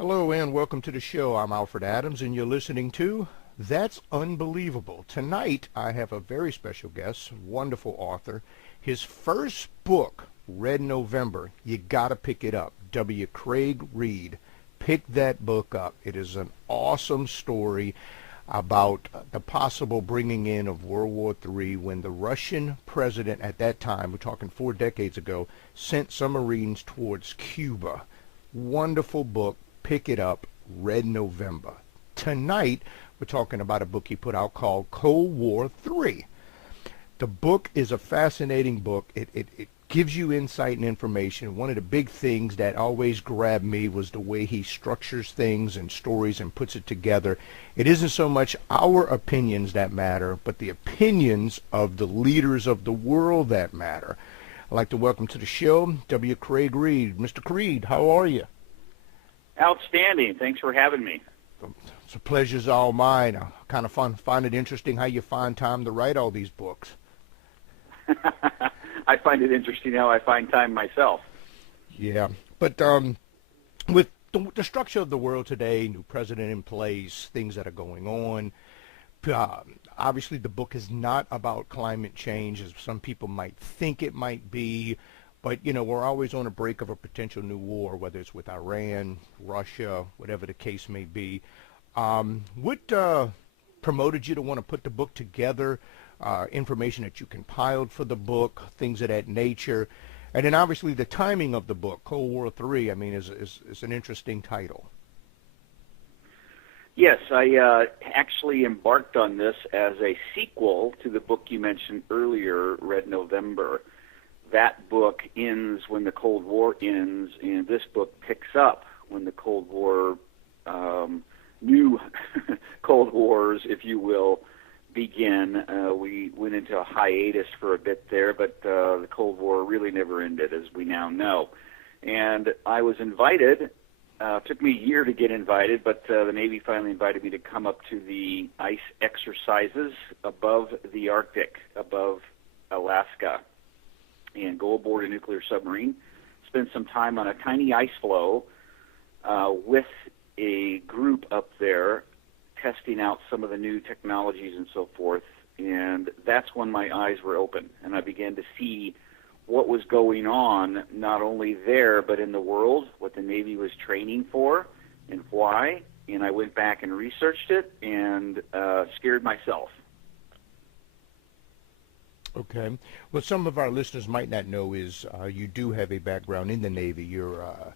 Hello and welcome to the show. I'm Alfred Adams and you're listening to That's Unbelievable. Tonight I have a very special guest, wonderful author. His first book, Red November, you gotta pick it up. W. Craig Reed. Pick that book up. It is an awesome story about the possible bringing in of World War III when the Russian president at that time, we're talking 4 decades ago, sent submarines towards Cuba. Wonderful book. Pick it up, Red November. Tonight, we're talking about a book he put out called Cold War III. The book is a fascinating book. It gives you insight and information. One of the big things that always grabbed me was the way he structures things and stories and puts it together. It isn't so much our opinions that matter, but the opinions of the leaders of the world that matter. I'd like to welcome to the show W. Craig Reed. Mr. Creed, how are you? Outstanding. Thanks for having me. It's a pleasure's all mine. I kind of find it interesting how you find time to write all these books. I find it interesting how I find time myself. Yeah, but with the structure of the world today, new president in place, things that are going on, obviously the book is not about climate change as some people might think it might be. But, you know, we're always on the brink of a potential new war, whether it's with Iran, Russia, whatever the case may be. What promoted you to want to put the book together, information that you compiled for the book, things of that nature? And then obviously the timing of the book, Cold War III, I mean, is an interesting title. Yes, I actually embarked on this as a sequel to the book you mentioned earlier, Red November. That book ends when the Cold War ends, and this book picks up when the Cold War, new Cold Wars, if you will, begin. We went into a hiatus for a bit there, but the Cold War really never ended, as we now know. And I was invited. Took me a year to get invited, but the Navy finally invited me to come up to the ice exercises above the Arctic, above Alaska, and go aboard a nuclear submarine, spend some time on a tiny ice floe with a group up there testing out some of the new technologies and so forth. And that's when my eyes were open, and I began to see what was going on, not only there, but in the world, what the Navy was training for and why. And I went back and researched it and scared myself. Okay. What some of our listeners might not know is you do have a background in the Navy. You're a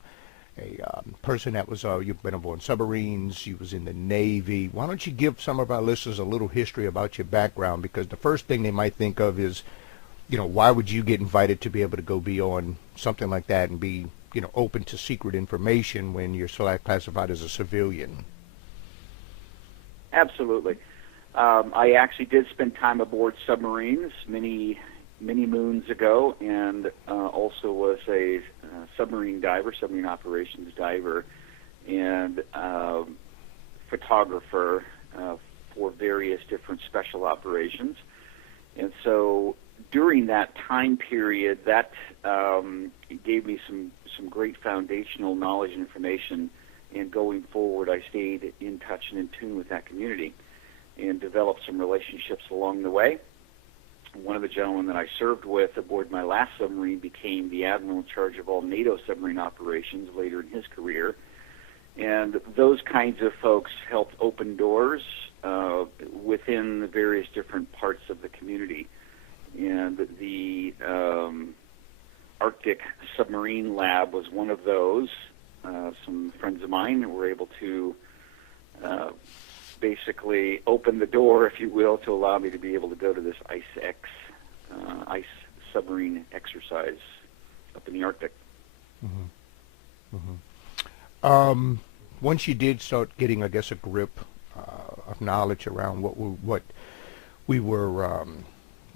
person that was, you've been aboard submarines, you was in the Navy. Why don't you give some of our listeners a little history about your background? Because the first thing they might think of is, you know, why would you get invited to be able to go be on something like that and be, you know, open to secret information when you're classified as a civilian? Absolutely. I actually did spend time aboard submarines many moons ago, and also was a submarine diver, submarine operations diver, and photographer for various different special operations. And so during that time period, that gave me some great foundational knowledge and information, and going forward I stayed in touch and in tune with that community and developed some relationships along the way. One of the gentlemen that I served with aboard my last submarine became the admiral in charge of all NATO submarine operations later in his career. And those kinds of folks helped open doors within the various different parts of the community. And the Arctic Submarine Lab was one of those. Some friends of mine were able to basically open the door, if you will, to allow me to be able to go to this ice submarine exercise up in the Arctic. Mm-hmm. Mm-hmm. Once you did start getting, I guess, a grip of knowledge around what we were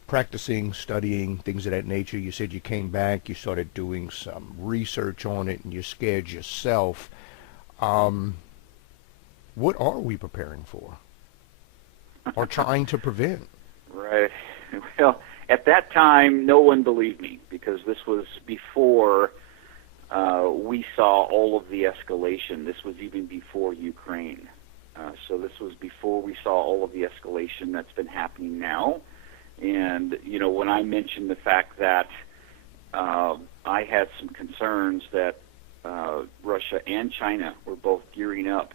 practicing, studying, things of that nature, you said you came back, you started doing some research on it, and you scared yourself. What are we preparing for or trying to prevent? Right. Well, at that time, no one believed me because this was before we saw all of the escalation. This was even before Ukraine. So this was before we saw all of the escalation that's been happening now. And, you know, when I mentioned the fact that I had some concerns that Russia and China were both gearing up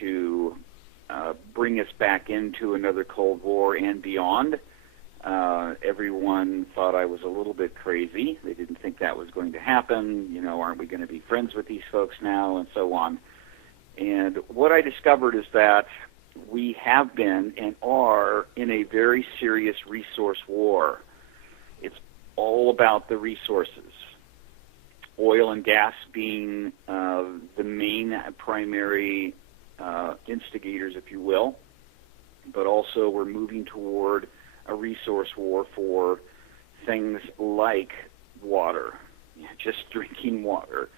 to bring us back into another Cold War and beyond, everyone thought I was a little bit crazy. They didn't think that was going to happen. You know, aren't we going to be friends with these folks now, and so on. And what I discovered is that we have been and are in a very serious resource war. It's all about the resources. Oil and gas being the main primary instigators, if you will, but also we're moving toward a resource war for things like water, just drinking water,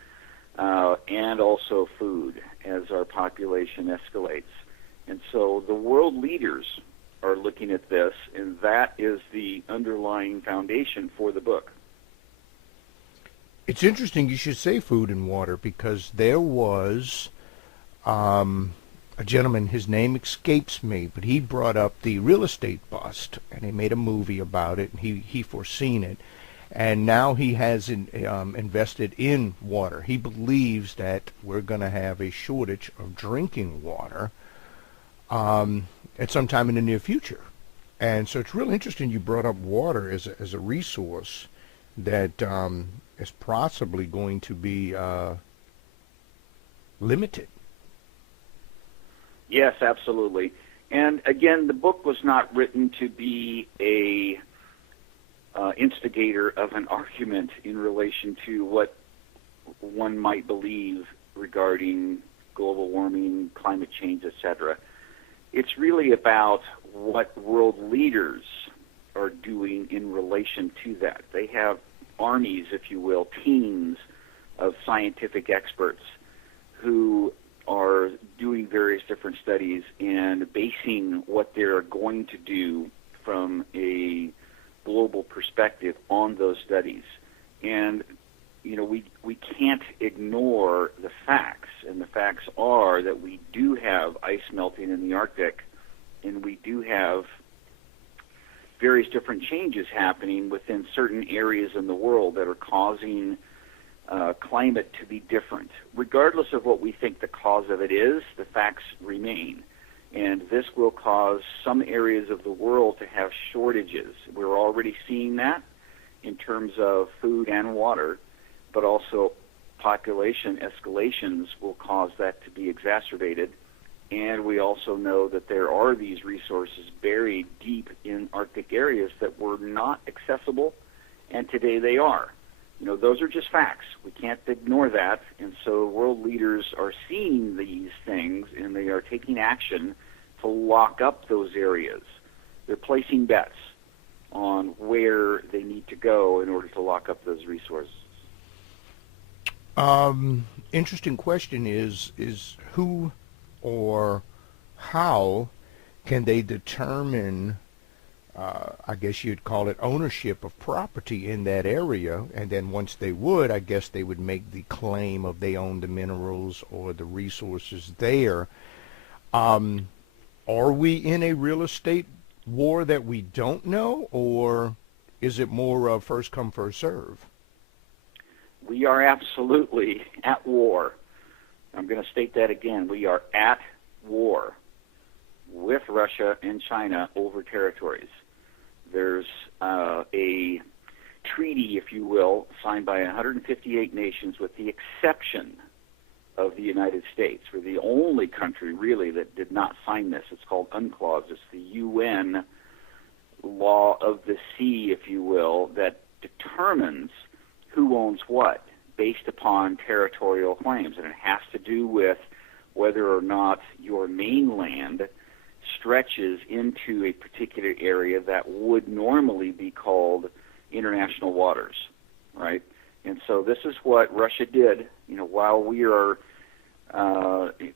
and also food as our population escalates. And so the world leaders are looking at this, and that is the underlying foundation for the book. It's interesting you should say food and water, because there was a gentleman, his name escapes me, but he brought up the real estate bust, and he made a movie about it, and he foreseen it. And now he has invested in water. He believes that we're going to have a shortage of drinking water at some time in the near future. And so it's really interesting you brought up water as a resource that is possibly going to be limited. Yes, absolutely. And again, the book was not written to be a instigator of an argument in relation to what one might believe regarding global warming, climate change, etc. It's really about what world leaders are doing in relation to that. They have armies, if you will, teams of scientific experts who are doing various different studies and basing what they're going to do from a global perspective on those studies. And, you know, we can't ignore the facts, and the facts are that we do have ice melting in the Arctic, and we do have various different changes happening within certain areas in the world that are causing climate to be different. Regardless of what we think the cause of it is, the facts remain. And this will cause some areas of the world to have shortages. We're already seeing that in terms of food and water, but also population escalations will cause that to be exacerbated. And we also know that there are these resources buried deep in Arctic areas that were not accessible, and today they are. You know, those are just facts. We can't ignore that. And so world leaders are seeing these things, and they are taking action to lock up those areas. They're placing bets on where they need to go in order to lock up those resources. Interesting question is who or how can they determine, I guess you'd call it ownership of property in that area, and then once they would, I guess they would make the claim of they own the minerals or the resources there. Are we in a real estate war that we don't know, or is it more of first come, first serve? We are absolutely at war. I'm going to state that again. We are at war with Russia and China over territories. There's a treaty, if you will, signed by 158 nations with the exception of the United States. We're the only country, really, that did not sign this. It's called UNCLOS. It's the UN law of the sea, if you will, that determines who owns what based upon territorial claims. And it has to do with whether or not your mainland stretches into a particular area that would normally be called international waters, right? And so this is what Russia did, you know, while we are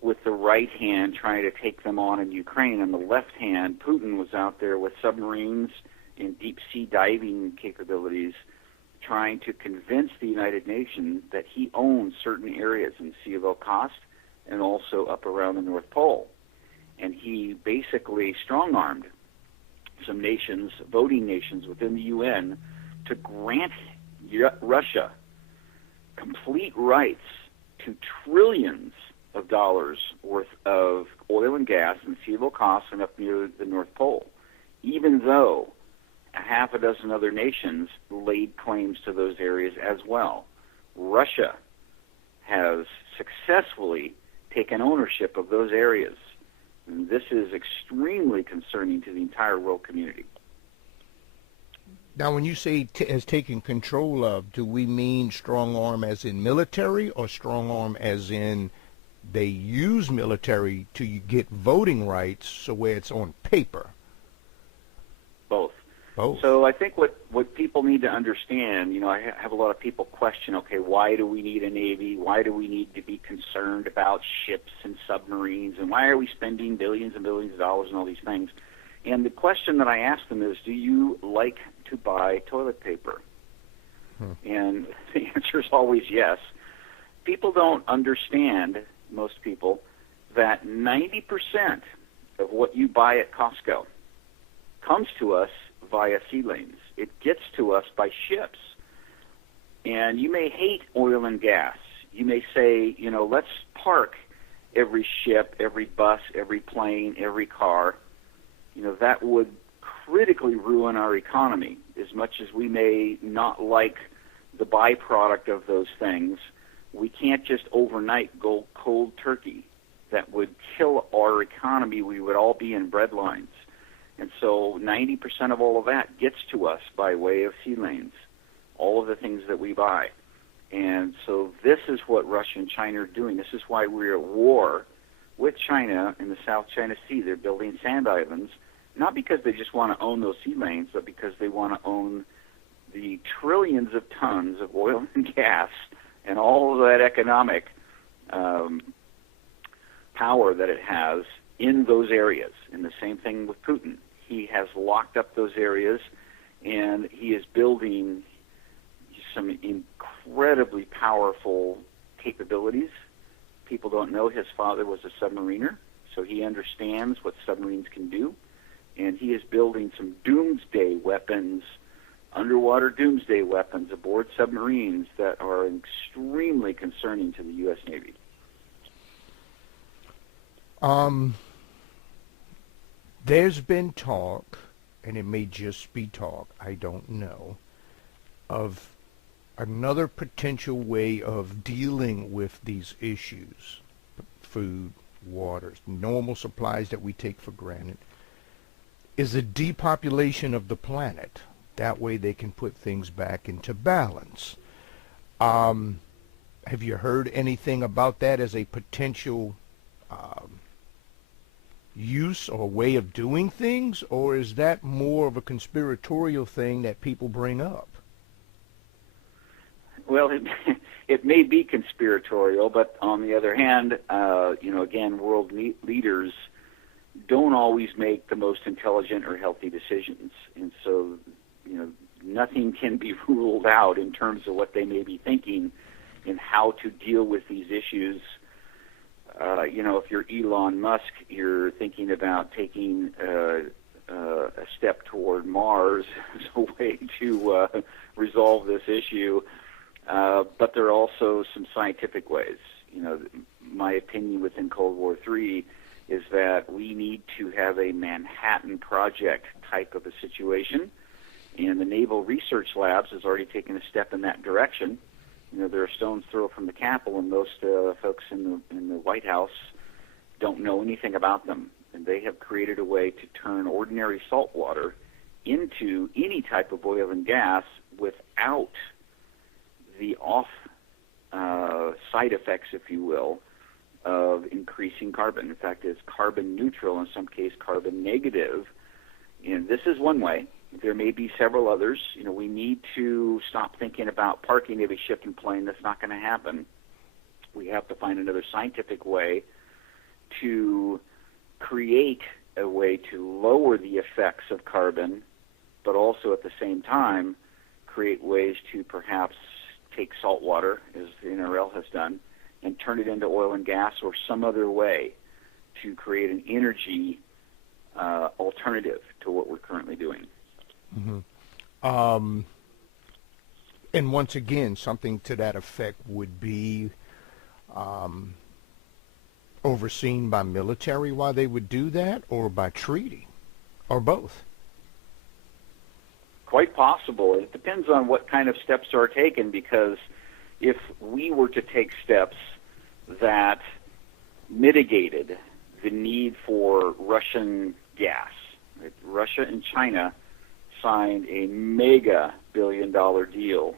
with the right hand trying to take them on in Ukraine. On the left hand, Putin was out there with submarines and deep sea diving capabilities trying to convince the United Nations that he owns certain areas in the Sea of Okhotsk and also up around the North Pole. And he basically strong-armed some nations, voting nations within the UN, to grant Russia complete rights to trillions of dollars worth of oil and gas in the Sea of Okhotsk and up near the North Pole, even though a half a dozen other nations laid claims to those areas as well. Russia has successfully taken ownership of those areas. And this is extremely concerning to the entire world community. Now, when you say has taken control of, do we mean strong arm as in military, or strong arm as in they use military to get voting rights, so where it's on paper? Both. Both. So I think what people need to understand, I have a lot of people question, okay, why do we need a Navy? Why do we need to be concerned about ships and submarines? And why are we spending billions and billions of dollars on all these things? And the question that I ask them is, do you like to buy toilet paper? And the answer is always yes. People don't understand, most people, that 90% of what you buy at Costco comes to us via sea lanes. It gets to us by ships. And you may hate oil and gas. You may say, let's park every ship, every bus, every plane, every car. That would critically ruin our economy. As much as we may not like the byproduct of those things, we can't just overnight go cold turkey. That would kill our economy. We would all be in breadlines. And so 90% of all of that gets to us by way of sea lanes, all of the things that we buy. And so this is what Russia and China are doing. This is why we're at war with China in the South China Sea. They're building sand islands, not because they just want to own those sea lanes, but because they want to own the trillions of tons of oil and gas and all of that economic power that it has in those areas. And the same thing with Putin. He has locked up those areas, and he is building some incredibly powerful capabilities. People don't know his father was a submariner, so he understands what submarines can do. And he is building some doomsday weapons, underwater doomsday weapons aboard submarines that are extremely concerning to the U.S. Navy. There's been talk, and it may just be talk, I don't know, of another potential way of dealing with these issues, food, water, normal supplies that we take for granted, is a depopulation of the planet. That way they can put things back into balance. Have you heard anything about that as a potential use or way of doing things, or is that more of a conspiratorial thing that people bring up? Well, it may be conspiratorial, but on the other hand, again, world leaders don't always make the most intelligent or healthy decisions. And so, nothing can be ruled out in terms of what they may be thinking in how to deal with these issues. If you're Elon Musk, you're thinking about taking a step toward Mars as a way to resolve this issue. But there are also some scientific ways. My opinion within Cold War III is that we need to have a Manhattan Project type of a situation, and the Naval Research Labs has already taken a step in that direction. There are stones thrown from the Capitol, and most folks in the White House don't know anything about them. And they have created a way to turn ordinary salt water into any type of oil and gas without the side effects, if you will, of increasing carbon. In fact, it's carbon neutral, in some case carbon negative. And this is one way. There may be several others. We need to stop thinking about parking every ship and plane. That's not going to happen. We have to find another scientific way to create a way to lower the effects of carbon, but also at the same time create ways to perhaps take salt water, as the NRL has done, and turn it into oil and gas, or some other way to create an energy alternative to what we're currently doing. Mm-hmm. And once again, something to that effect would be overseen by military while they would do that, or by treaty, or both? Quite possible. It depends on what kind of steps are taken, because if we were to take steps that mitigated the need for Russian gas, right? Russia and China signed a mega billion-dollar deal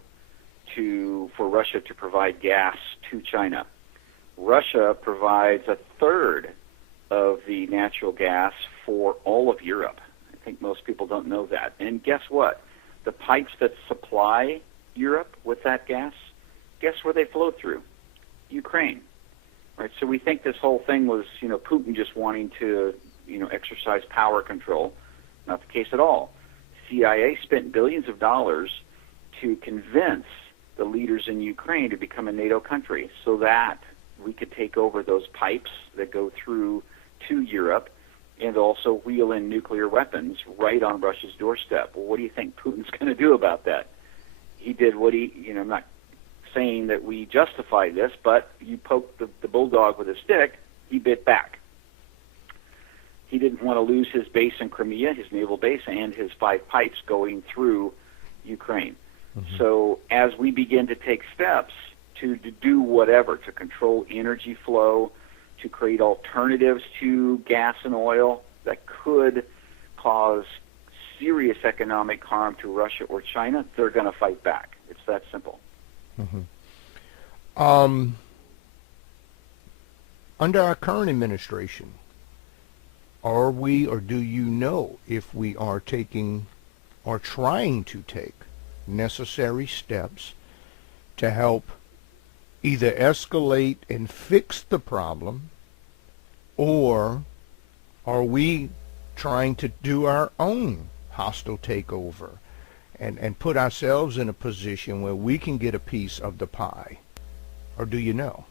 for Russia to provide gas to China. Russia provides a third of the natural gas for all of Europe. I think most people don't know that. And guess what? The pipes that supply Europe with that gas, guess where they flow through? Ukraine. Right? So we think this whole thing was, Putin just wanting to, exercise power control. Not the case at all. CIA spent billions of dollars to convince the leaders in Ukraine to become a NATO country so that we could take over those pipes that go through to Europe and also wheel in nuclear weapons right on Russia's doorstep. Well, what do you think Putin's going to do about that? He did what I'm not saying that we justify this, but you poke the bulldog with a stick, he bit back. He didn't want to lose his base in Crimea, his naval base, and his 5 pipes going through Ukraine. Mm-hmm. So as we begin to take steps to do whatever, to control energy flow, to create alternatives to gas and oil that could cause serious economic harm to Russia or China, they're going to fight back. It's that simple. Mm-hmm. Under our current administration, are we, or do you know if we are taking or trying to take necessary steps to help either escalate and fix the problem, or are we trying to do our own hostile takeover and put ourselves in a position where we can get a piece of the pie? Or do you know?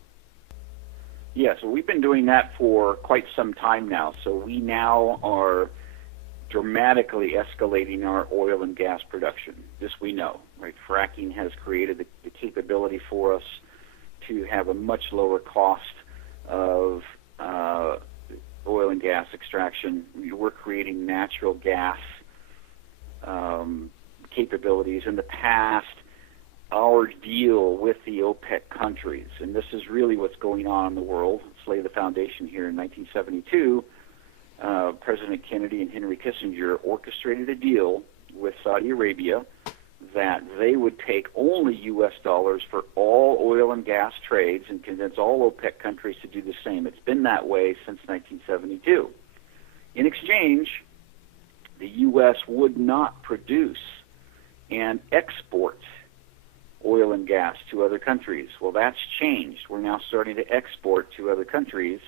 Yes, well, we've been doing that for quite some time now. So we now are dramatically escalating our oil and gas production. This we know, right? Fracking has created the capability for us to have a much lower cost of oil and gas extraction. We're creating natural gas capabilities. In the past, our deal with the OPEC countries, and this is really what's going on in the world. Let's lay the foundation here. In 1972, President Kennedy and Henry Kissinger orchestrated a deal with Saudi Arabia that they would take only U.S. dollars for all oil and gas trades and convince all OPEC countries to do the same. It's been that way since 1972. In exchange, the U.S. would not produce and export oil and gas to other countries. Well, that's changed. We're now starting to export to other countries.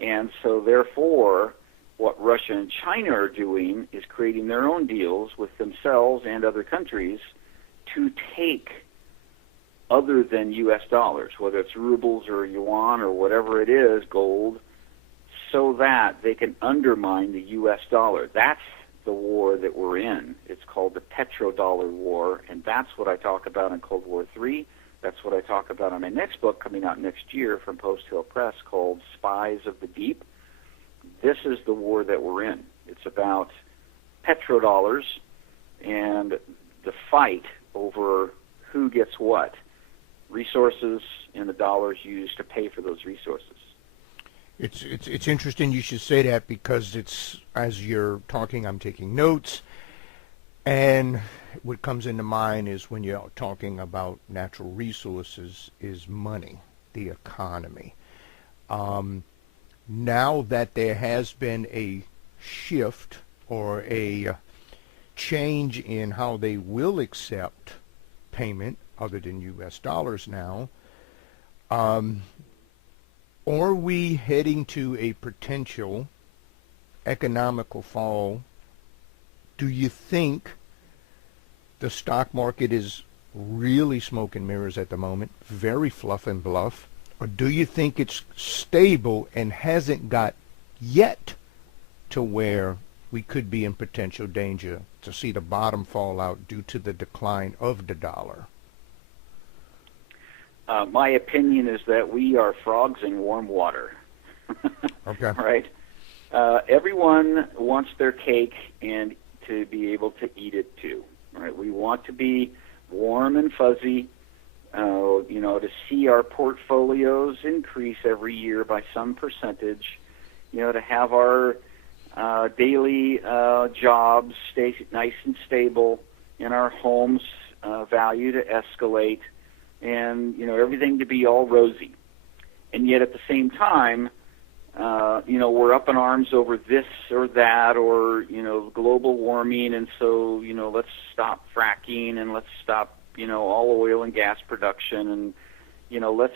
And so, therefore, what Russia and China are doing is creating their own deals with themselves and other countries to take other than U.S. dollars, whether it's rubles or yuan or whatever it is, gold, so that they can undermine the U.S. dollar. That's the war that we're in. It's called the petrodollar war, and that's what I talk about in Cold War III. That's what I talk about in my next book coming out next year from Post Hill Press called Spies of the Deep. This is the war that we're in. It's about petrodollars and the fight over who gets what, resources and the dollars used to pay for those resources. It's interesting you should say that, because it's, as you're talking, I'm taking notes, and what comes into mind is when you're talking about natural resources is money, the economy. Now that there has been a shift or a change in how they will accept payment other than U.S. dollars now, are we heading to a potential economical fall? Do you think The stock market is really smoke and mirrors at the moment, very fluff and bluff? Or do you think it's stable and hasn't got yet to where we could be in potential danger to see the bottom fall out due to the decline of the dollar? My opinion is that we are frogs in warm water. Okay. Right? Everyone wants their cake and to be able to eat it too. Right? We want to be warm and fuzzy, to see our portfolios increase every year by some percentage, to have our daily jobs stay nice and stable, and our homes value to escalate, and everything to be all rosy. And yet at the same time, we're up in arms over this or that, or global warming, and so let's stop fracking and let's stop all oil and gas production, and let's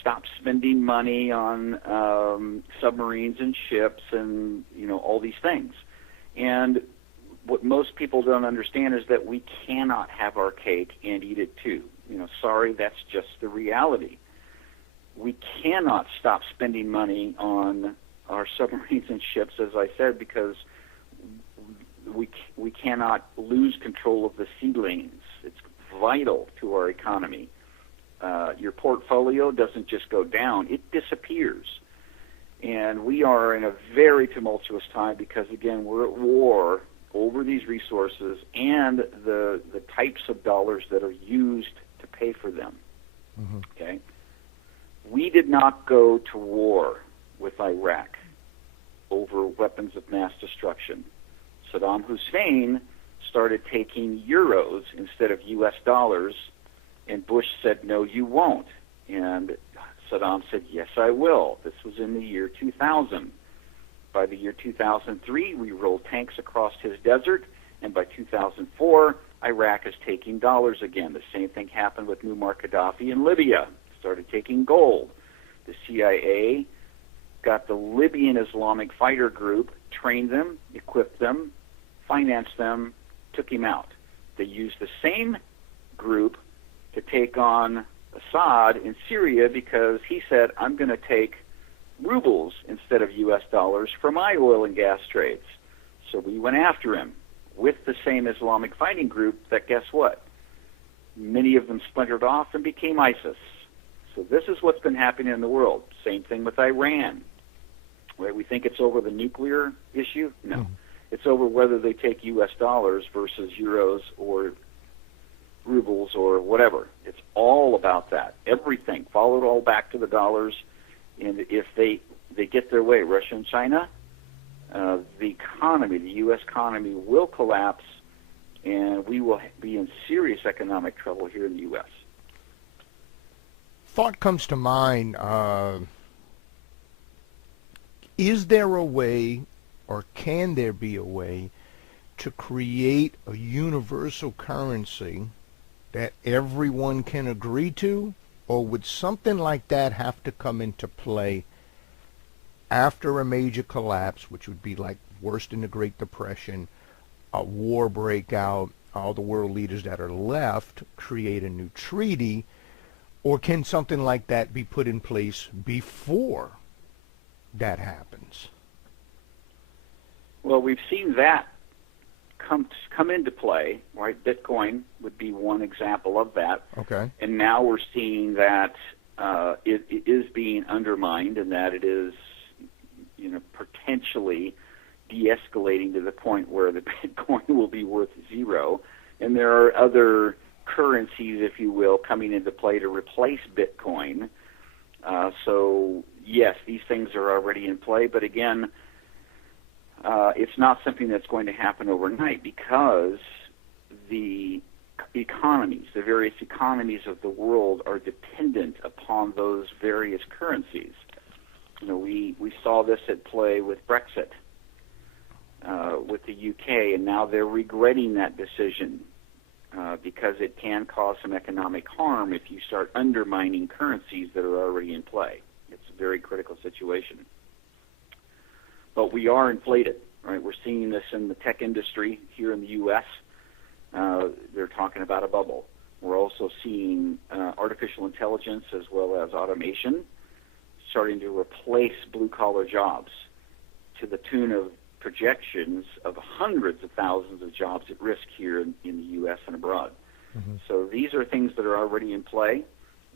stop spending money on submarines and ships and all these things. And what most people don't understand is that we cannot have our cake and eat it too. Sorry, that's just the reality. We cannot stop spending money on our submarines and ships, as I said, because we cannot lose control of the sea lanes. It's vital to our economy. Your portfolio doesn't just go down, it disappears. And we are in a very tumultuous time because, again, we're at war over these resources and the types of dollars that are used to pay for them. Mm-hmm. Okay? We did not go to war with Iraq over weapons of mass destruction. Saddam Hussein started taking euros instead of U.S. dollars, and Bush said, no, you won't. And Saddam said, yes, I will. This was in the year 2000. By the year 2003, we rolled tanks across his desert, and by 2004, Iraq is taking dollars again. The same thing happened with Muammar Gaddafi in Libya. Started taking gold. The CIA got the Libyan Islamic fighter group, trained them, equipped them, financed them, took him out. They used the same group to take on Assad in Syria because he said, I'm going to take rubles instead of U.S. dollars for my oil and gas trades. So we went after him with the same Islamic fighting group that, guess what? Many of them splintered off and became ISIS. So this is what's been happening in the world. Same thing with Iran. Right? We think it's over the nuclear issue? No. Mm-hmm. It's over whether they take U.S. dollars versus euros or rubles or whatever. It's all about that. Everything. Follow it all back to the dollars. And if they get their way, Russia and China, the economy, the U.S. economy will collapse, and we will be in serious economic trouble here in the U.S. Thought comes to mind, is there a way, or can there be a way, to create a universal currency that everyone can agree to? Or would something like that have to come into play after a major collapse, which would be like worse than the Great Depression, a war breakout, all the world leaders that are left create a new treaty? Or can something like that be put in place before that happens? Well, we've seen that come into play, right? Bitcoin would be one example of that. Okay. And now we're seeing that it is being undermined, and that it is, potentially de-escalating to the point where the Bitcoin will be worth zero. And there are other currencies, if you will, coming into play to replace Bitcoin. So yes, these things are already in play, but again, it's not something that's going to happen overnight because the economies, the various economies of the world are dependent upon those various currencies. We saw this at play with Brexit, with the UK, and now they're regretting that decision because it can cause some economic harm if you start undermining currencies that are already in play. It's a very critical situation. But we are inflated, right? We're seeing this in the tech industry here in the U.S. they're talking about a bubble. We're also seeing artificial intelligence as well as automation starting to replace blue-collar jobs to the tune of projections of hundreds of thousands of jobs at risk here in the U.S. and abroad. Mm-hmm. So these are things that are already in play,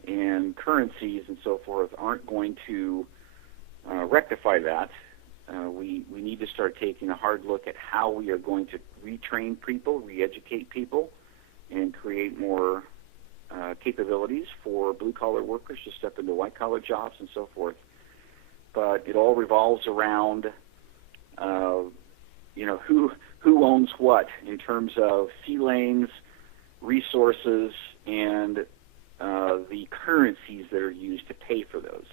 and currencies and so forth aren't going to rectify that. We need to start taking a hard look at how we are going to retrain people, re-educate people, and create more capabilities for blue-collar workers to step into white-collar jobs and so forth. But it all revolves around, who owns what in terms of sea lanes, resources, and the currencies that are used to pay for those.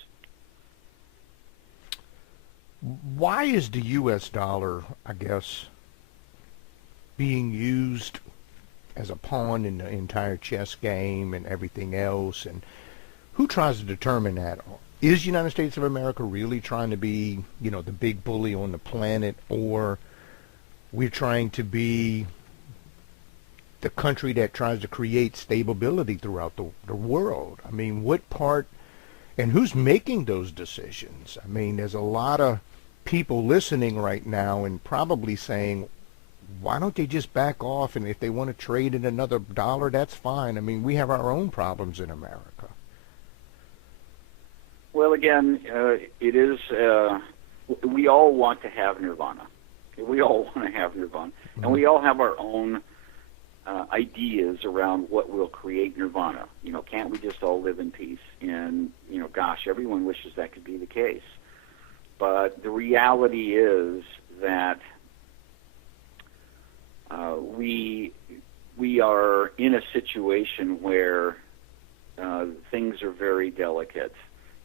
Why is the U.S. dollar, I guess, being used as a pawn in the entire chess game and everything else? And who tries to determine that? Is the United States of America really trying to be, the big bully on the planet, or we're trying to be the country that tries to create stability throughout the world? I mean, what part, and who's making those decisions? I mean, there's a lot of people listening right now and probably saying, why don't they just back off, and if they want to trade in another dollar, that's fine. I mean, we have our own problems in America. Well, again, it is, we all want to have nirvana. We all want to have nirvana. Mm-hmm. And we all have our own ideas around what will create nirvana. Can't we just all live in peace? And, gosh, everyone wishes that could be the case. But the reality is that we are in a situation where things are very delicate.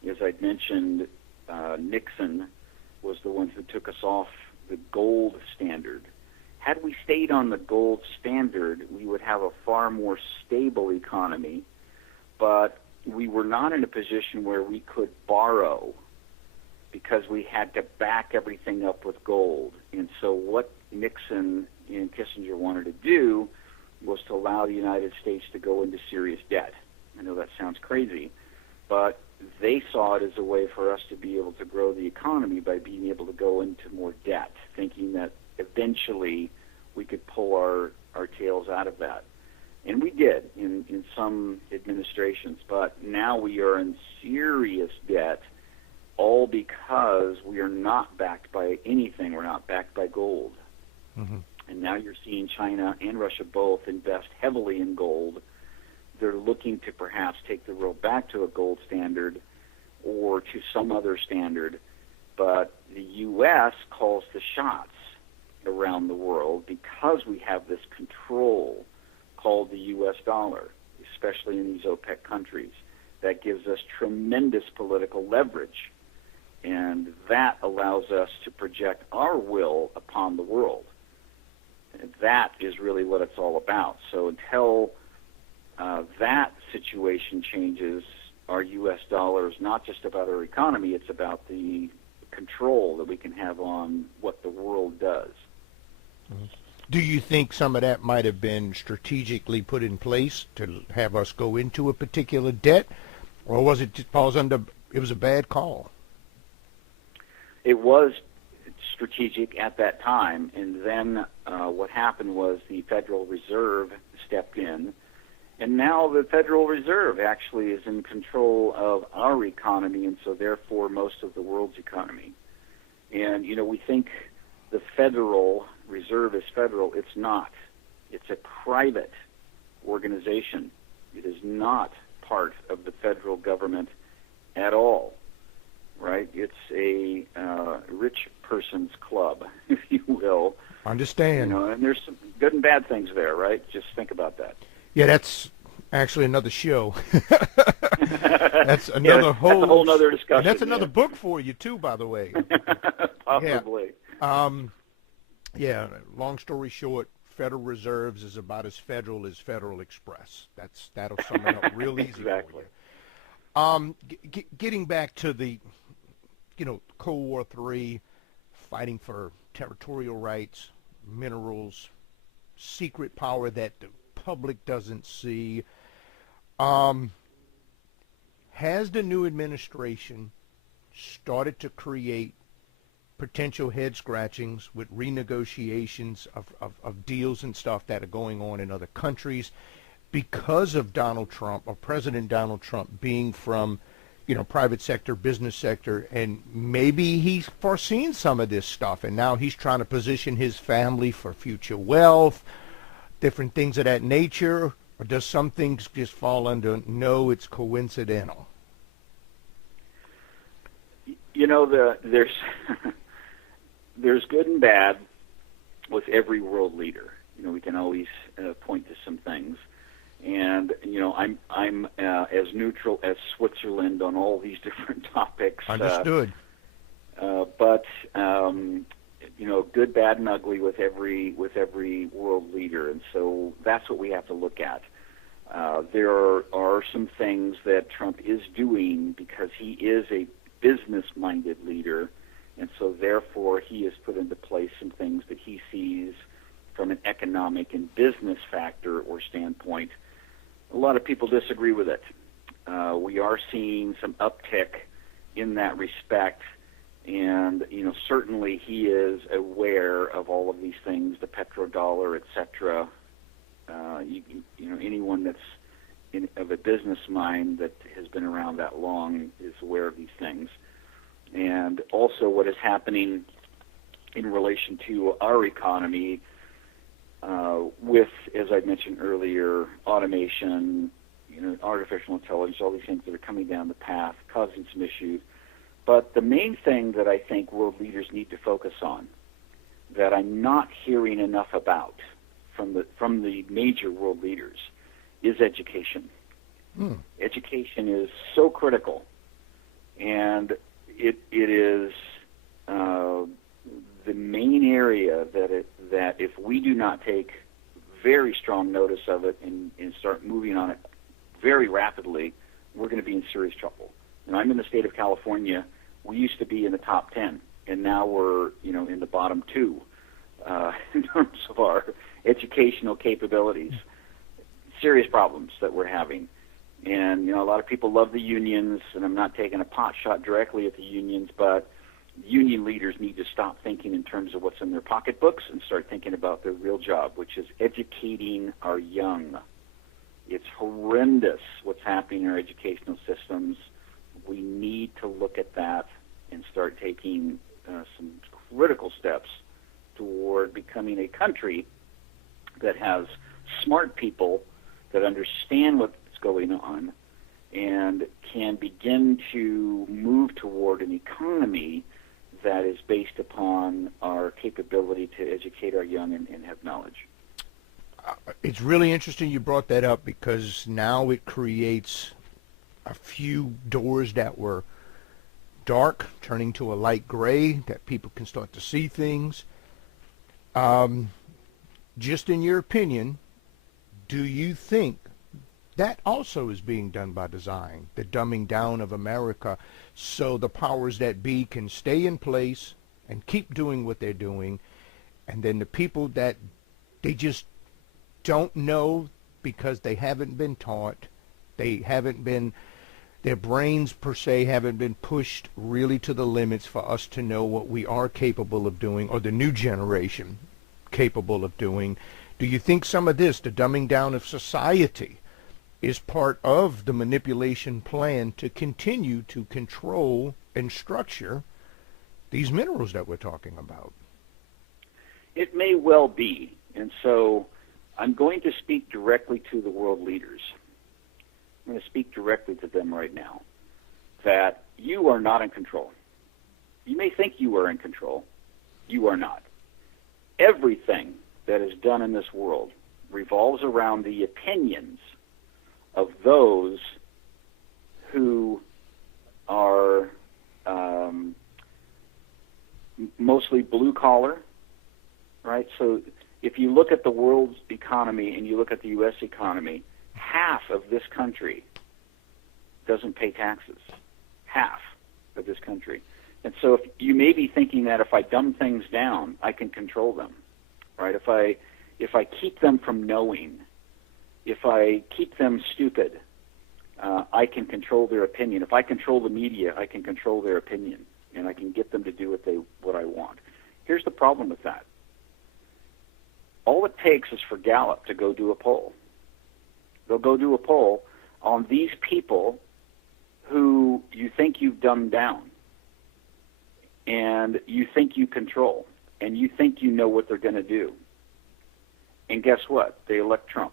As I'd mentioned, Nixon was the one who took us off the gold standard. Had we stayed on the gold standard, we would have a far more stable economy, but we were not in a position where we could borrow because we had to back everything up with gold. And so what Nixon and Kissinger wanted to do was to allow the United States to go into serious debt. I know that sounds crazy, but they saw it as a way for us to be able to grow the economy by being able to go into more debt, thinking that eventually we could pull our tails out of that. And we did in some administrations, but now we are in serious debt, all because we are not backed by anything. We're not backed by gold. Mm-hmm. And now you're seeing China and Russia both invest heavily in gold. They're looking to perhaps take the world back to a gold standard or to some other standard. But the U.S. calls the shots around the world because we have this control called the U.S. dollar, especially in these OPEC countries. That gives us tremendous political leverage, and that allows us to project our will upon the world. And that is really what it's all about. So until that situation changes, our U.S. dollar is not just about our economy, it's about the control that we can have on what the world does. Do you think some of that might have been strategically put in place to have us go into a particular debt, or was it just it was a bad call? It was strategic at that time, and then what happened was the Federal Reserve stepped in, and now the Federal Reserve actually is in control of our economy, and so therefore most of the world's economy. And, we think the Federal Reserve is federal. It's not. It's a private organization. It is not part of the federal government at all, right? It's a rich person's club, if you will. Understand. And there's some good and bad things there, right? Just think about that. Yeah, that's actually another show. That's another that's a whole other discussion. And that's another book for you too, by the way. Possibly. Yeah. Long story short, Federal Reserves is about as federal as Federal Express. That'll sum it up real easy Exactly. for you. Getting back to the, Cold War III, fighting for territorial rights, minerals, secret power that the public doesn't see. Has the new administration started to create potential head scratchings with renegotiations of deals and stuff that are going on in other countries because of Donald Trump or President Donald Trump being from, private sector, business sector, and maybe he's foreseen some of this stuff and now he's trying to position his family for future wealth, different things of that nature, or does some things just fall under, no, it's coincidental? There's there's good and bad with every world leader. We can always point to some things, and I'm as neutral as Switzerland on all these different topics. Understood. But good, bad, and ugly with every world leader, and so that's what we have to look at. There are some things that Trump is doing because he is a business-minded leader, and so therefore he has put into place some things that he sees from an economic and business factor or standpoint. A lot of people disagree with it. We are seeing some uptick in that respect, and certainly he is aware of all of these things, the petrodollar, etc. Anyone that's of a business mind that has been around that long is aware of these things. And also what is happening in relation to our economy with, as I mentioned earlier, automation, artificial intelligence, all these things that are coming down the path, causing some issues. But the main thing that I think world leaders need to focus on, that I'm not hearing enough about from the major world leaders, is education. Education is so critical, and it is the main area that if we do not take very strong notice of it and start moving on it very rapidly, we're going to be in serious trouble. I'm in the state of California. We used to be in the top 10, and now we're in the bottom 2 in terms of our educational capabilities. Serious problems that we're having. And, a lot of people love the unions, and I'm not taking a pot shot directly at the unions, but union leaders need to stop thinking in terms of what's in their pocketbooks and start thinking about their real job, which is educating our young. It's horrendous what's happening in our educational systems. We need to look at that and start taking some critical steps toward becoming a country that has smart people that understand what's going on and can begin to move toward an economy that is based upon our capability to educate our young and have knowledge. It's really interesting you brought that up, because now it creates a few doors that were dark turning to a light gray, that people can start to see things. Just in your opinion, do you think that also is being done by design, the dumbing down of America, so the powers that be can stay in place and keep doing what they're doing, and then the people that they just don't know because they haven't been taught, their brains per se haven't been pushed really to the limits for us to know what we are capable of doing, or the new generation capable of doing? Do you think some of this, the dumbing down of society, is part of the manipulation plan to continue to control and structure these minerals that we're talking about? It may well be. And so I'm going to speak directly to the world leaders. I'm going to speak directly to them right now, that you are not in control. You may think you are in control. You are not. Everything that is done in this world revolves around the opinions of those who are mostly blue collar, right? So if you look at the world's economy and you look at the U.S. economy, half of this country doesn't pay taxes. Half of this country. And so if you may be thinking that if I dumb things down, I can control them, right? if I keep them from knowing, if I keep them stupid, I can control their opinion. If I control the media, I can control their opinion, and I can get them to do what I want. Here's the problem with that. All it takes is for Gallup to go do a poll. They'll go do a poll on these people who you think you've dumbed down, and you think you control, and you think you know what they're going to do. And guess what? They elect Trump.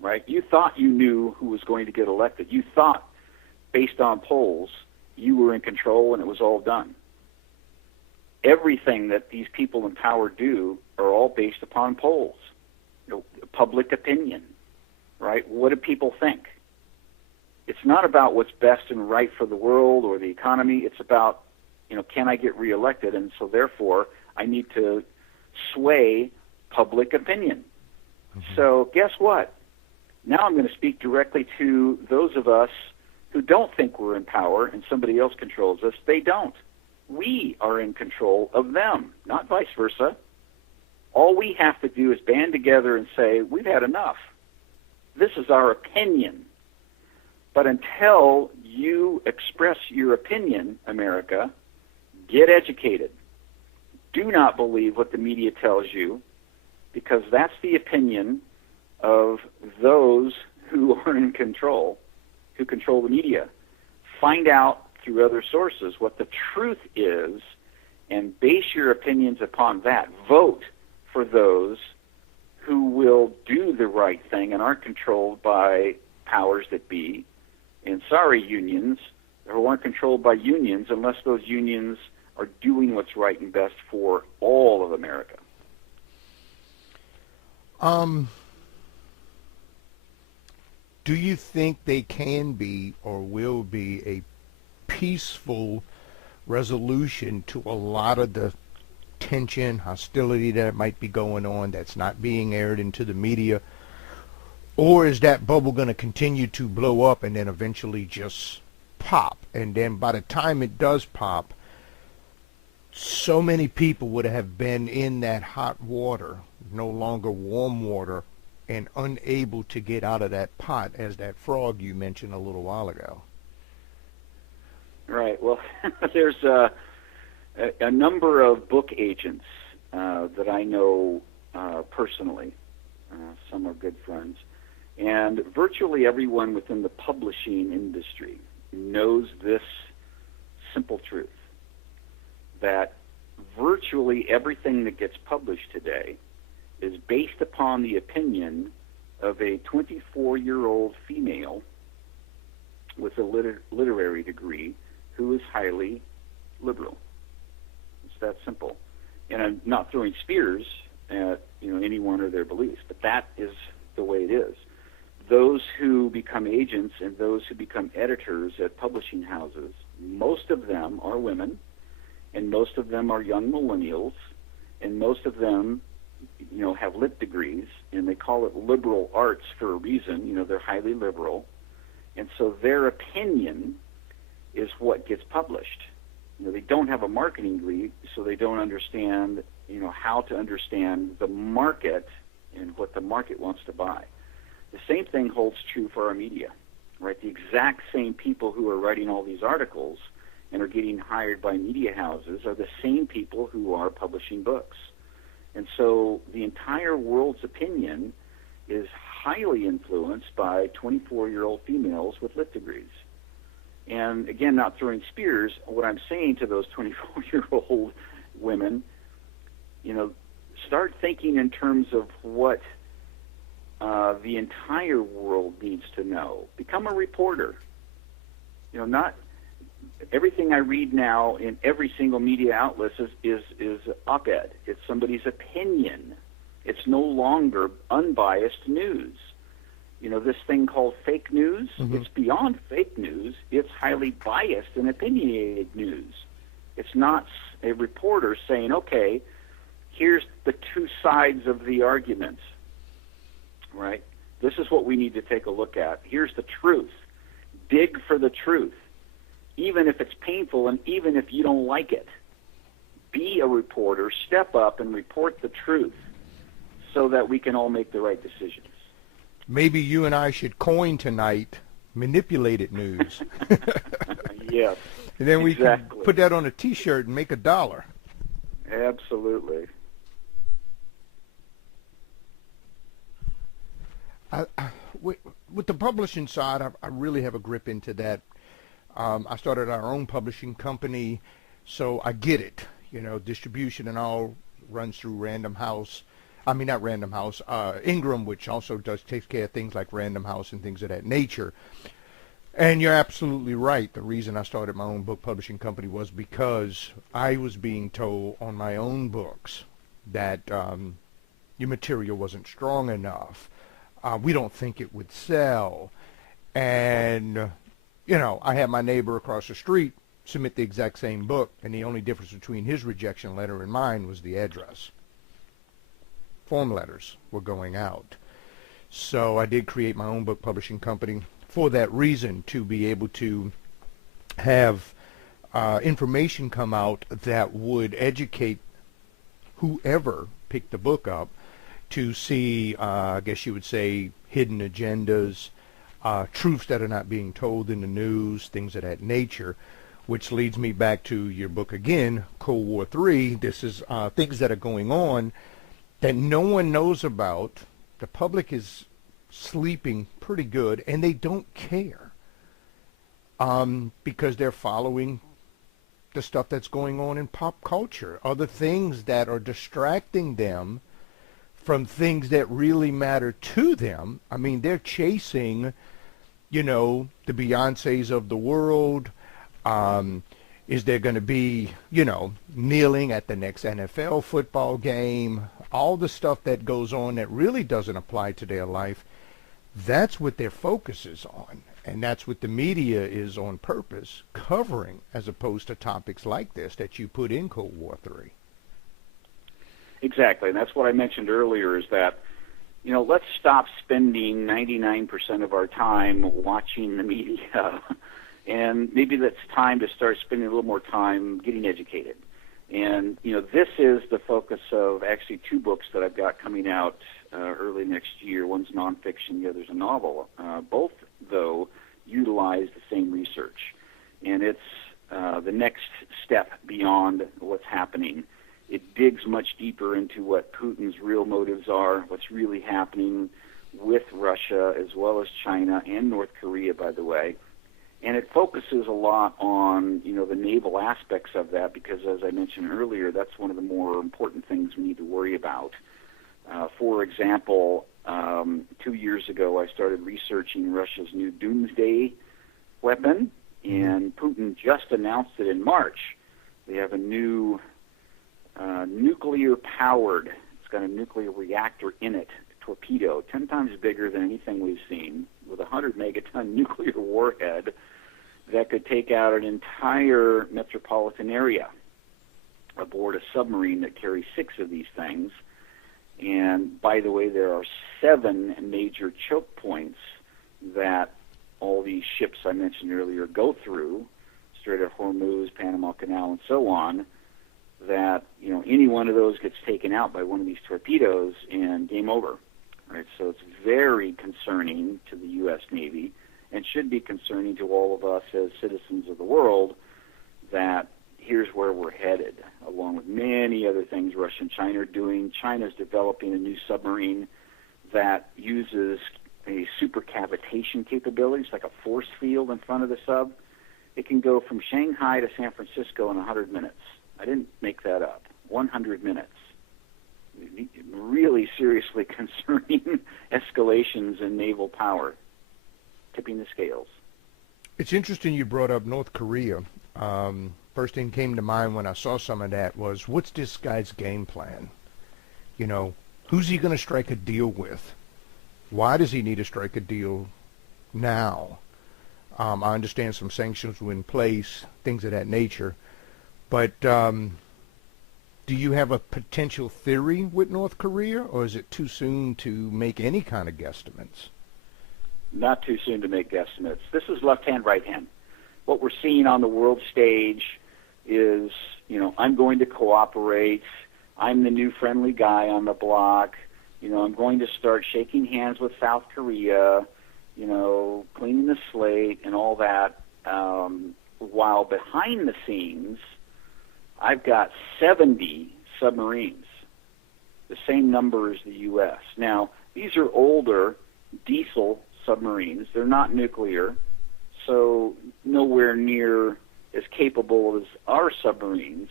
Right? You thought you knew who was going to get elected. You thought, based on polls, you were in control and it was all done. Everything that these people in power do are all based upon polls. Public opinion, right? What do people think? It's not about what's best and right for the world or the economy. It's about, can I get reelected? And so therefore, I need to sway public opinion. Mm-hmm. So guess what? Now I'm going to speak directly to those of us who don't think we're in power and somebody else controls us. They don't. We are in control of them, not vice versa. All we have to do is band together and say, we've had enough. This is our opinion. But until you express your opinion, America, get educated. Do not believe what the media tells you, because that's the opinion of those who are in control, who control the media. Find out through other sources what the truth is and base your opinions upon that. Vote for those who will do the right thing and aren't controlled by powers that be. And sorry, unions, who aren't controlled by unions unless those unions are doing what's right and best for all of America. Do you think they can be or will be a peaceful resolution to a lot of the tension, hostility that might be going on that's not being aired into the media? Or is that bubble going to continue to blow up and then eventually just pop? And then by the time it does pop, so many people would have been in that hot water, no longer warm water, and unable to get out of that pot, as that frog you mentioned a little while ago. Right. Well, there's a number of book agents that I know personally. Some are good friends. And virtually everyone within the publishing industry knows this simple truth, that virtually everything that gets published today is based upon the opinion of a 24-year-old female with a literary degree who is highly liberal. It's that simple. And I'm not throwing spears at anyone or their beliefs, but that is the way it is. Those who become agents and those who become editors at publishing houses, most of them are women, and most of them are young millennials, and most of them have lit degrees, and they call it liberal arts for a reason. They're highly liberal, and so their opinion is what gets published. They don't have a marketing degree, so they don't understand how to understand the market and what the market wants to buy. The same thing holds true for our media, right? The exact same people who are writing all these articles and are getting hired by media houses are the same people who are publishing books. And so the entire world's opinion is highly influenced by 24-year-old females with lit degrees. And again, not throwing spears, what I'm saying to those 24-year-old women, start thinking in terms of what the entire world needs to know. Become a reporter. Not everything I read now in every single media outlet is op-ed. It's somebody's opinion. It's no longer unbiased news. This thing called fake news, It's beyond fake news. It's highly biased and opinionated news. It's not a reporter saying, okay, here's the two sides of the argument, right? This is what we need to take a look at. Here's the truth. Dig for the truth, even if it's painful and even if you don't like it. Be a reporter. Step up and report the truth. so that we can all make the right decisions. Maybe you and I should coin tonight manipulated news. Yes. And then we exactly. can put that on a T-shirt and make $1. Absolutely. With the publishing side, I really have a grip into that. I started our own publishing company, so I get it. You know, distribution and all runs through Random House. I mean, not Random House, Ingram, which also takes care of things like Random House and things of that nature. And you're absolutely right. The reason I started my own book publishing company was because I was being told on my own books that your material wasn't strong enough. We don't think it would sell. And, you know, I had my neighbor across the street submit the exact same book, and the only difference between his rejection letter and mine was the address. Form letters were going out. So I did create my own book publishing company for that reason, to be able to have information come out that would educate whoever picked the book up to see, I guess you would say, hidden agendas, truths that are not being told in the news, things of that nature, which leads me back to your book again, Cold War III. This is things that are going on that no one knows about. The public is sleeping pretty good, and they don't care because they're following the stuff that's going on in pop culture, other things that are distracting them from things that really matter to them. I mean, they're chasing, you know, the Beyoncés of the world. Is there going to be, you know, kneeling at the next NFL football game? All the stuff that goes on that really doesn't apply to their life. That's what their focus is on, and that's what the media is on purpose covering, as opposed to topics like this that you put in Cold War III. Exactly, and that's what I mentioned earlier, is that, you know, let's stop spending 99% of our time watching the media, and maybe that's time to start spending a little more time getting educated. And, you know, this is the focus of actually 2 books that I've got coming out early next year. One's nonfiction, the other's a novel. Both, though, utilize the same research. And it's the next step beyond what's happening. It digs much deeper into what Putin's real motives are, what's really happening with Russia, as well as China and North Korea, by the way. And it focuses a lot on, you know, the naval aspects of that, because, as I mentioned earlier, that's one of the more important things we need to worry about. For example, 2 years ago, I started researching Russia's new doomsday weapon, and Putin just announced it in March. They have a new nuclear-powered, it's got a nuclear reactor in it, torpedo, 10 times bigger than anything we've seen, with a 100-megaton nuclear warhead that could take out an entire metropolitan area aboard a submarine that carries 6 of these things. And, by the way, there are 7 major choke points that all these ships I mentioned earlier go through, Strait of Hormuz, Panama Canal, and so on, that, you know, any one of those gets taken out by one of these torpedoes and game over. Right? So it's very concerning to the U.S. Navy, and should be concerning to all of us as citizens of the world, that here's where we're headed, along with many other things Russia and China are doing. China's developing a new submarine that uses a supercavitation capability. It's like a force field in front of the sub. It can go from Shanghai to San Francisco in 100 minutes. I didn't make that up. 100 minutes. Really seriously concerning escalations in naval power, tipping the scales. It's interesting you brought up North Korea. First thing came to mind when I saw some of that was, what's this guy's game plan? You know, who's he going to strike a deal with? Why does he need to strike a deal now? I understand some sanctions were in place, things of that nature. But do you have a potential theory with North Korea, or is it too soon to make any kind of guesstimates? Not too soon to make guesstimates. This is left hand, right hand. What we're seeing on the world stage is, you know, I'm going to cooperate. I'm the new friendly guy on the block. I'm going to start shaking hands with South Korea, cleaning the slate and all that, while behind the scenes, I've got 70 submarines, the same number as the U.S. Now, these are older diesel submarines. They're not nuclear, so nowhere near as capable as our submarines,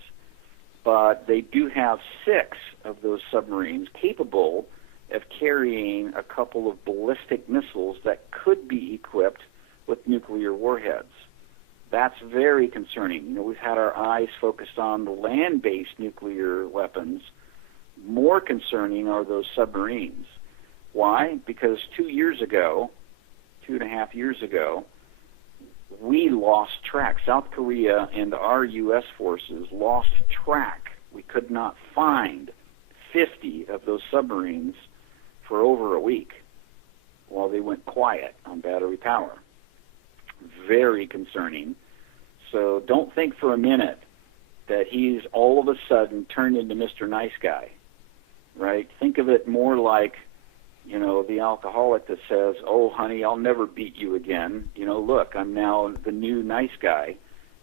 but they do have 6 of those submarines capable of carrying a couple of ballistic missiles that could be equipped with nuclear warheads. That's very concerning. We've had our eyes focused on the land-based nuclear weapons. More concerning are those submarines. Why? Because 2.5 years ago, we lost track. South Korea and our U.S. forces lost track. We could not find 50 of those submarines for over a week while they went quiet on battery power. Very concerning. So don't think for a minute that he's all of a sudden turned into Mr. Nice Guy, right? Think of it more like, the alcoholic that says, oh, honey, I'll never beat you again. Look, I'm now the new nice guy.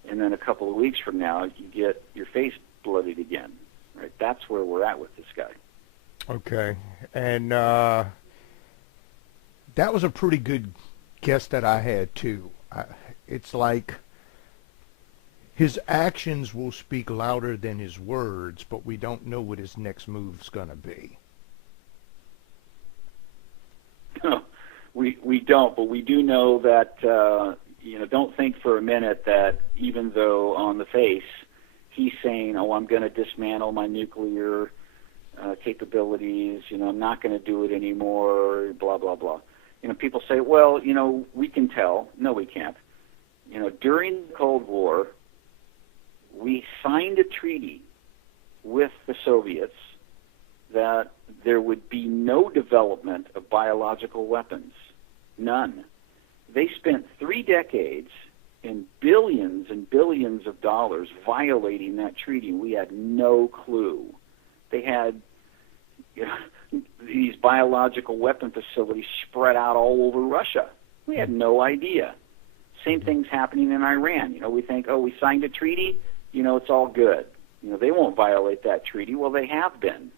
And then a couple of weeks from now, you get your face bloodied again, right? That's where we're at with this guy. Okay. And that was a pretty good guess that I had, too. It's like his actions will speak louder than his words, but we don't know what his next move's going to be. No, we don't, but we do know that, don't think for a minute that even though on the face he's saying, oh, I'm going to dismantle my nuclear capabilities, I'm not going to do it anymore, blah, blah, blah. People say, well, we can tell. No, we can't. During the Cold War, we signed a treaty with the Soviets that there would be no development of biological weapons. None. They spent 3 decades and billions of dollars violating that treaty. We had no clue. They had these biological weapon facilities spread out all over Russia. We had no idea. Same thing's happening in Iran. We think, oh, we signed a treaty, it's all good. They won't violate that treaty. Well, they have been.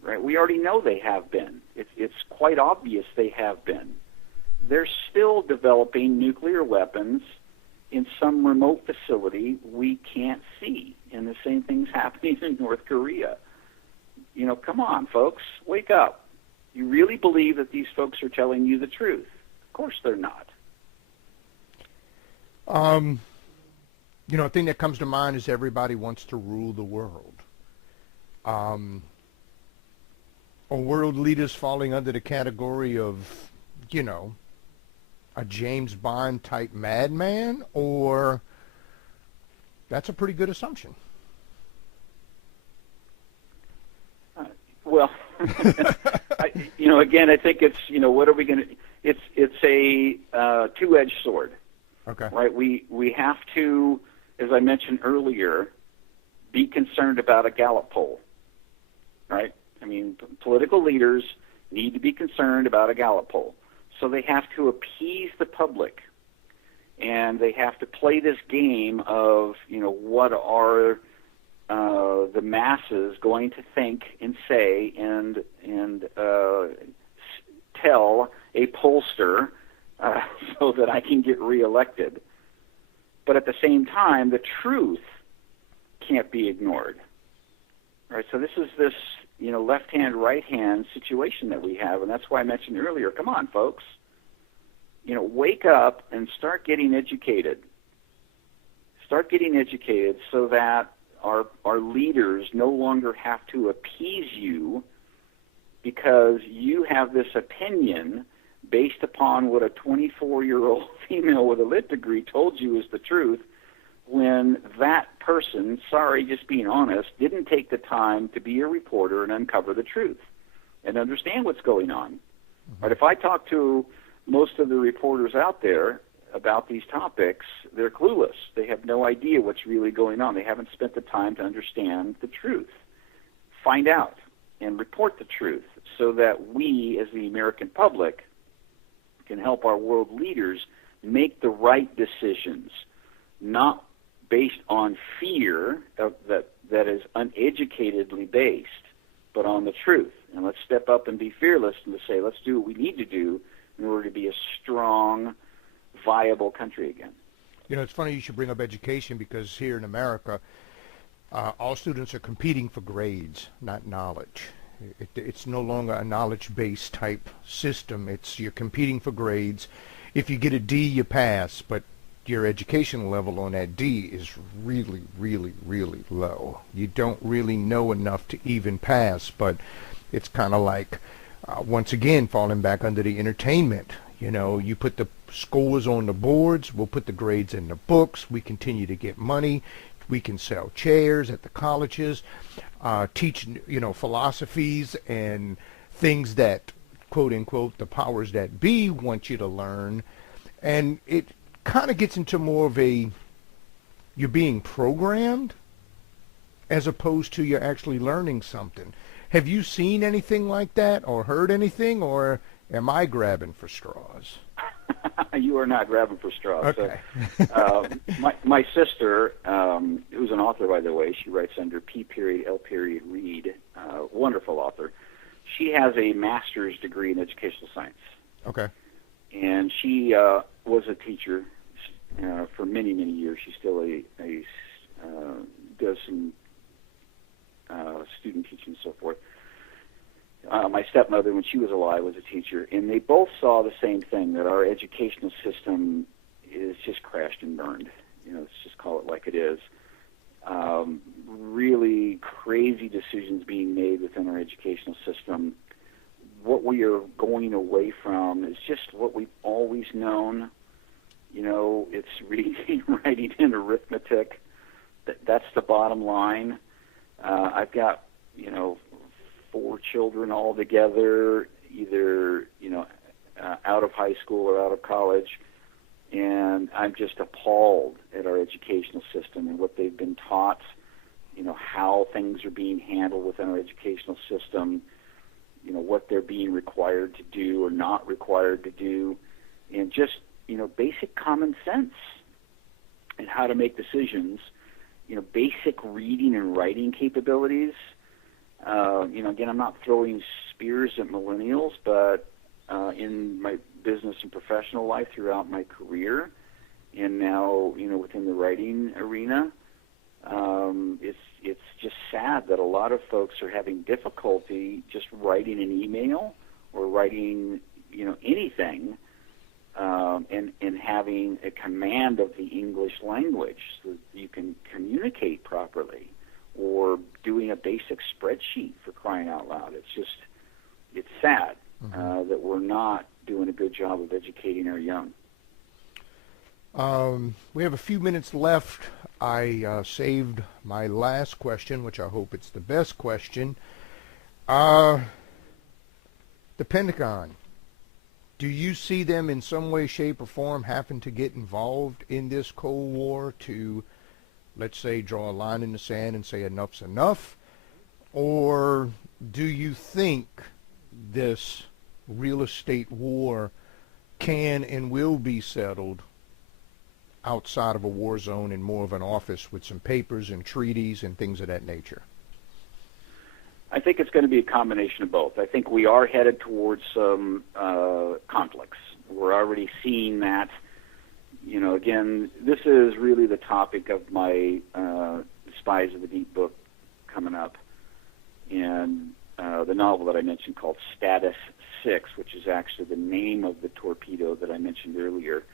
Right? We already know they have been. It's quite obvious they have been. They're still developing nuclear weapons in some remote facility we can't see. And the same thing's happening in North Korea. Come on, folks, wake up. You really believe that these folks are telling you the truth? Of course they're not. A thing that comes to mind is everybody wants to rule the world. Are world leaders falling under the category of, a James Bond type madman, or that's a pretty good assumption? Well, again, I think it's, what are we going to? It's a two-edged sword. Okay. Right. We have to, as I mentioned earlier, be concerned about a Gallup poll. Right. Political leaders need to be concerned about a Gallup poll. So they have to appease the public, and they have to play this game of, what are the masses going to think and say and tell a pollster so that I can get reelected. But at the same time, the truth can't be ignored. Right? So this is this, left-hand, right-hand situation that we have, and that's why I mentioned earlier, come on, folks. Wake up and start getting educated. Start getting educated so that our leaders no longer have to appease you because you have this opinion based upon what a 24-year-old female with a lit degree told you is the truth, when that person, sorry, just being honest, didn't take the time to be a reporter and uncover the truth and understand what's going on. Mm-hmm. But if I talk to most of the reporters out there about these topics, they're clueless. They have no idea what's really going on. They haven't spent the time to understand the truth. Find out. and report the truth so that we, as the American public, can help our world leaders make the right decisions, not based on fear that is uneducatedly based, but on the truth. And let's step up and be fearless and to say, let's do what we need to do in order to be a strong, viable country again. You know, it's funny you should bring up education, because here in America, all students are competing for grades, not knowledge. It's no longer a knowledge-based type system. You're competing for grades. If you get a D, you pass, but your education level on that D is really, really, really low. You don't really know enough to even pass, but it's kind of like, once again, falling back under the entertainment. You know, you put the scores on the boards, we'll put the grades in the books, we continue to get money, we can sell chairs at the colleges, teach, you know, philosophies and things that, quote unquote, the powers that be want you to learn. And it kind of gets into more of you're being programmed as opposed to you're actually learning something. Have you seen anything like that or heard anything, or am I grabbing for straws? You are not grabbing for straws. Okay. So, my sister, who's an author, by the way, she writes under P.L. Reed, wonderful author. She has a master's degree in educational science. Okay. And she was a teacher for many, many years. She still does some student teaching and so forth. My stepmother, when she was alive, was a teacher, and they both saw the same thing, that our educational system is just crashed and burned. You know, let's just call it like it is. Really crazy decisions being made within our educational system. What we are going away from is just what we've always known. You know, it's reading, writing, and arithmetic. That's the bottom line. I've got, 4 children all together, either, out of high school or out of college, and I'm just appalled at our educational system and what they've been taught, how things are being handled within our educational system, what they're being required to do or not required to do, and just, basic common sense and how to make decisions, basic reading and writing capabilities. Again, I'm not throwing spears at millennials, but in my business and professional life throughout my career, and now, within the writing arena, it's just sad that a lot of folks are having difficulty just writing an email or writing, anything, and having a command of the English language so that you can communicate properly, or doing a basic spreadsheet, for crying out loud. It's sad that we're not doing a good job of educating our young. We have a few minutes left. I saved my last question, which I hope it's the best question. The Pentagon. Do you see them in some way, shape, or form having to get involved in this Cold War to, let's say, draw a line in the sand and say enough's enough? Or do you think this real estate war can and will be settled outside of a war zone in more of an office with some papers and treaties and things of that nature? I think it's going to be a combination of both. I think we are headed towards some conflicts. We're already seeing that. Again, this is really the topic of my Spies of the Deep book coming up, and the novel that I mentioned called Status 6, which is actually the name of the torpedo that I mentioned earlier.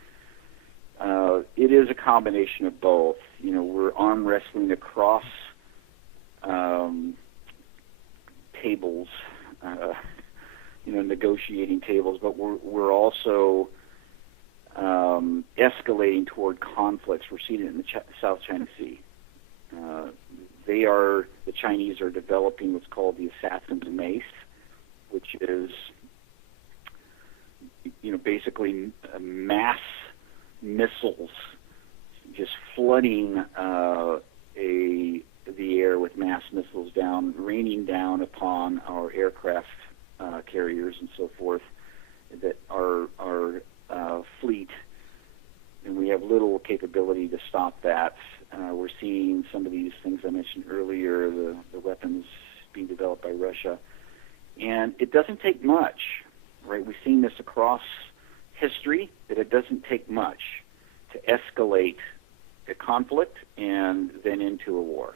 It is a combination of both. We're arm wrestling across tables, negotiating tables, but we're also escalating toward conflicts. We're seeing it in the South China Sea. The Chinese are developing what's called the assassin's mace, which is, basically mass missiles just flooding the air with mass missiles, down, raining down upon our aircraft carriers and so forth, that our fleet, and we have little capability to stop that. We're seeing some of these things I mentioned earlier, the weapons being developed by Russia. And it doesn't take much, right? We've seen this across history, that it doesn't take much to escalate a conflict and then into a war.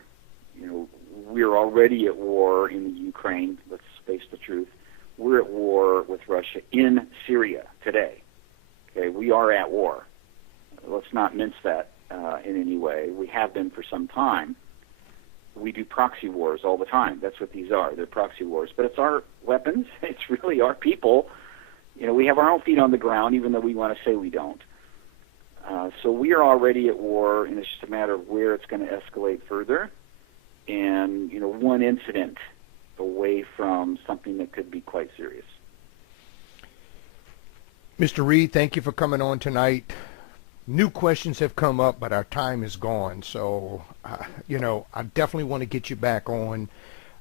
You know, we're already at war in the Ukraine. Let's face the truth. We're at war with Russia in Syria today. Okay, we are at war. Let's not mince that in any way. We have been for some time. We do proxy wars all the time. That's what these are. They're proxy wars. But it's our weapons. It's really our people. You know, we have our own feet on the ground, even though we want to say we don't. So we are already at war, and it's just a matter of where it's going to escalate further. And, you know, one incident away from something that could be quite serious. Mr. Reed, thank you for coming on tonight. New questions have come up, but our time is gone. So, you know, I definitely want to get you back on,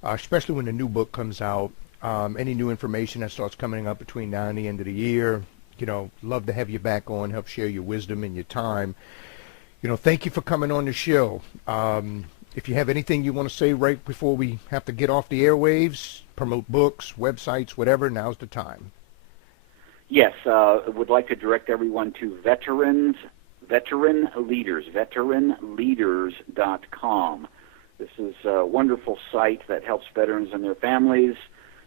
especially when the new book comes out. Any new information that starts coming up between now and the end of the year, you know, love to have you back on, help share your wisdom and your time. You know, thank you for coming on the show. If you have anything you want to say right before we have to get off the airwaves, promote books, websites, whatever, now's the time. Yes, I would like to direct everyone to veteran leaders, veteranleaders.com. This is a wonderful site that helps veterans and their families,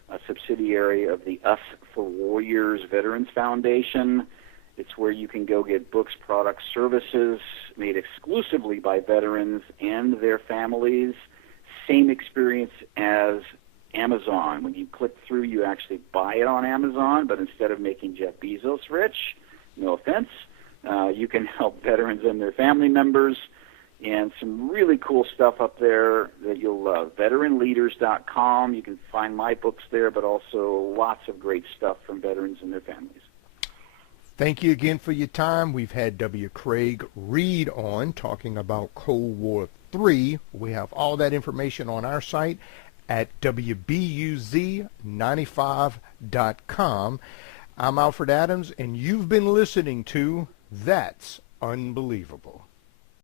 a subsidiary of the Us for Warriors Veterans Foundation. It's where you can go get books, products, services made exclusively by veterans and their families. Same experience as Amazon. When you click through, you actually buy it on Amazon, but instead of making Jeff Bezos rich, no offense, you can help veterans and their family members, and some really cool stuff up there that you'll love. Veteranleaders.com. You can find my books there, but also lots of great stuff from veterans and their families. Thank you again for your time. We've had W. Craig Reed on talking about Cold War III. We have all that information on our site at WBUZ95.com. I'm Alfred Adams, and you've been listening to That's Unbelievable.